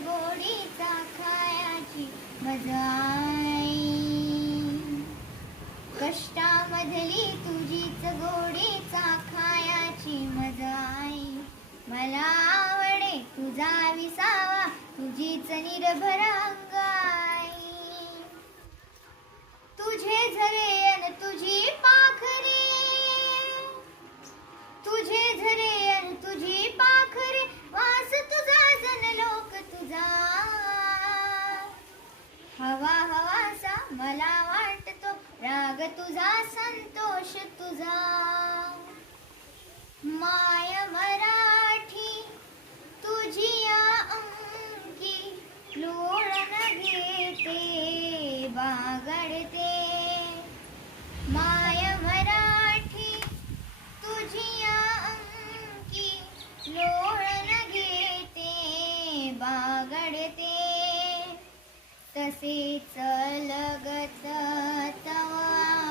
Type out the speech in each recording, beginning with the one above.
गोडी चाखायाची मजाई. कष्टामधली तुझीच गोडी चाखायाची मजाई. मला आवडे तुझा विसावा तुझीच निरभर अंगाई. तुझे झरे मला वाटतो राग तुझा संतोष तुझा. माय मराठी तुझी या अंकी लोळण घेते बागडते. माय मराठी तुझी या अंकी लोळण घेते बागडते. तसेच लगत तवा.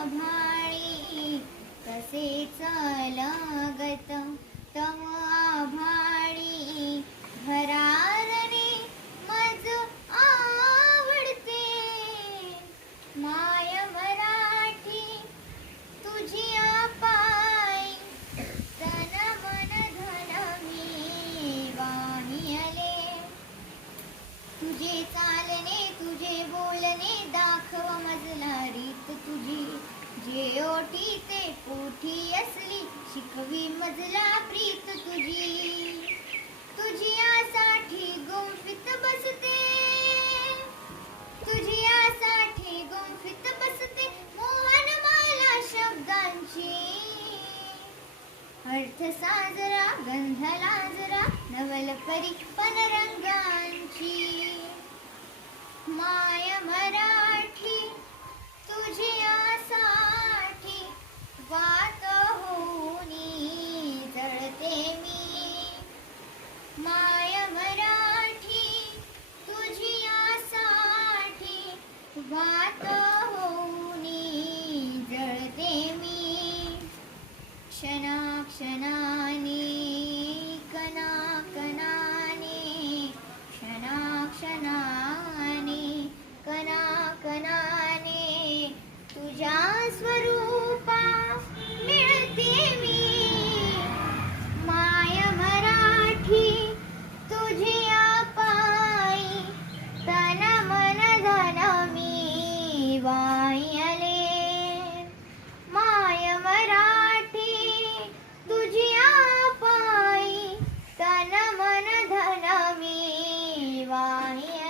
तुझी जेओटी ते पोठी असली शिकवी मजला प्रीत तुझी. तुझी यासाठी गुंफित बसते. तुझी यासाठी गुंफित बसते मोहन माला शब्दांची. अर्थ साजरा गंध लाजरा नवल परी पनरा. माय मराठी तुझी यासाठी वात होऊन जळते मी. क्षणाक्षणाने Bye.